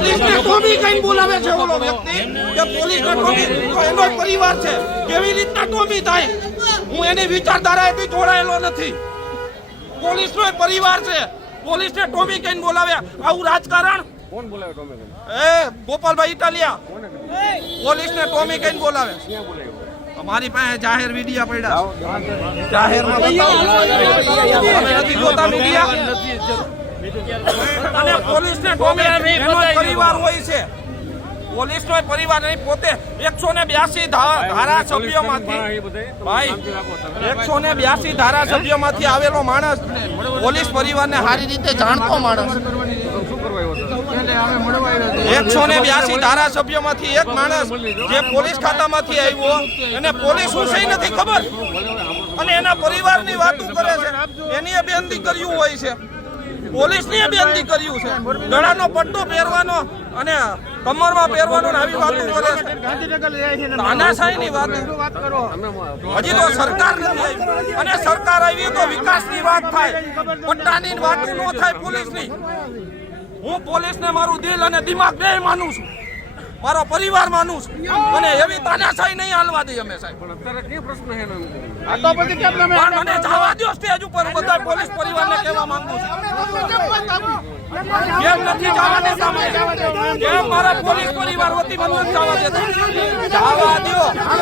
પોલીસને ટોમી કઈ બોલાવે છે ઓલો વ્યક્તિ કે પોલીસને ટોમી એનો પરિવાર છે કેવી રીતના ટોમી થાય હું એની વિચારધારાથી જોડાયેલો નથી પોલીસનો પરિવાર છે પોલીસને ટોમી કઈ બોલાવે આવું રાજકારણ કોણ બોલાવે ટોમી કઈ ગોપાલભાઈ ઇટાલિયા પોલીસને ટોમી કઈ બોલાવે ક્યાં બોલાવ્યો અમારી પાસે જાહેર મીડિયા પડ્યા જાહેરમાં બતાવો નથી જોતા મીડિયા અને પોલીસને ટોમી એનો પરિવાર હોય છે પોલીસનો પરિવાર નહીં પોતે 182 ધારાસભ્યોમાંથી ભાઈ 182 ધારાસભ્યોમાંથી આવેલો માણસ પોલીસ પરિવારને સારી રીતે જાણતો માણસ 182 ધારાસભ્યોમાંથી એક માણસ જે પોલીસ ખાતામાંથી આવ્યો અને પોલીસ શું છે નથી ખબર અને એના પરિવારની વાતો કરે છે એની બેનતી કર્યું હોય છે પોલીસની બેનતી કર્યું છે ગળાનો પટ્ટો પહેરવાનો અને કમરમાં પહેરવાનો આવી વાતો કરે છે તાનાશાહીની વાત હજી તો સરકાર નથી આવી અને સરકાર આવી તો વિકાસની વાત થાય પટ્ટાની વાત ન થાય પોલીસની હું પોલીસને મારું દિલ અને દિમાગ બે માનું છું મારો પરિવાર માનું છું અને એવી તાનાશાહી નહીં હાલવા દઈએ અમે સાહેબ અત્યારે કે પ્રશ્ન છે એનો આ તો પછી કેમ તમે મને જવા દો સ્ટેજ ઉપર બધા પોલીસ પરિવારને કહેવા માંગુ છું કેમ નથી જવા દેતા કેમ મારા પોલીસ પરિવાર વતી મને જવા દેતા જવા દો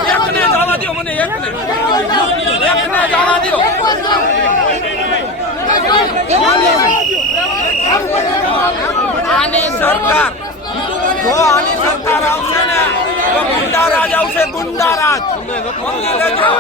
એકને જવા દો મને એકને જવા દો આની સરકાર જો આની સરકાર આવશે ને તો ગુંડા રાજ આવશે ગુંડા રાજ સમજી લેજો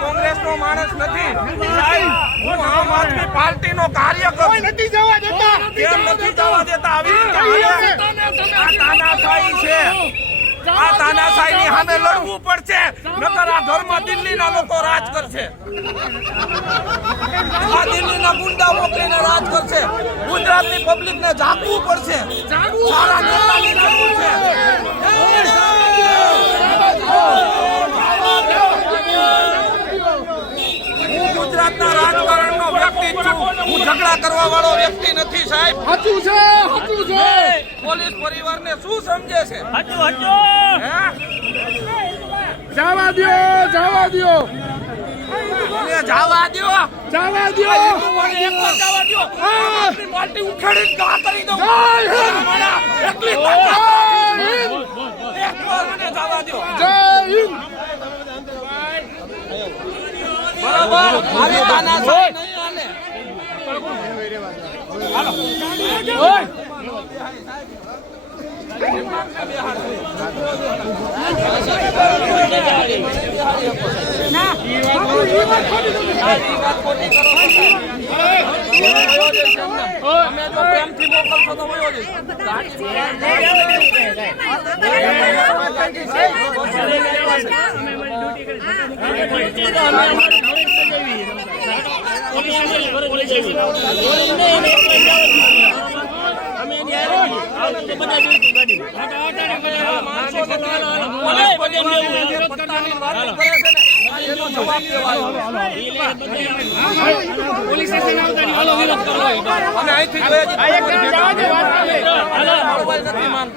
કોંગ્રેસનો માણસ નથી હું આમ આદમી પાર્ટીનો કાર્યકર નથી જવા દેતા કેમ નથી જવા દેતા આવી તાનાશાહી છે આ તાનાશાહીની સામે લડવું પડશે નકર આ ઘરમાં દિલ્હીના લોકો રાજ કરશે આ દિલ્હીના ગુંડા મોકલીને રાજ કરશે ગુજરાતની પબ્લિકને જાગવું પડશે સારા નેતાની જરૂર છે હું ગુજરાતના રાજકારણનો વ્યક્તિ છું હું ઝઘડા કરવા વાળો વ્યક્તિ નથી સાહેબ સાચું છે પોલીસ પરિવારને શું સમજે છે જવા દો જવા દો પાર્ટી ઉખેડી ગા કરી દઉં એટલી જવા દો જય હિન્દ બરાબર મારી તાનાશાહી નહીં હાલે હાલો પોલીસ સ્ટેશન આવતા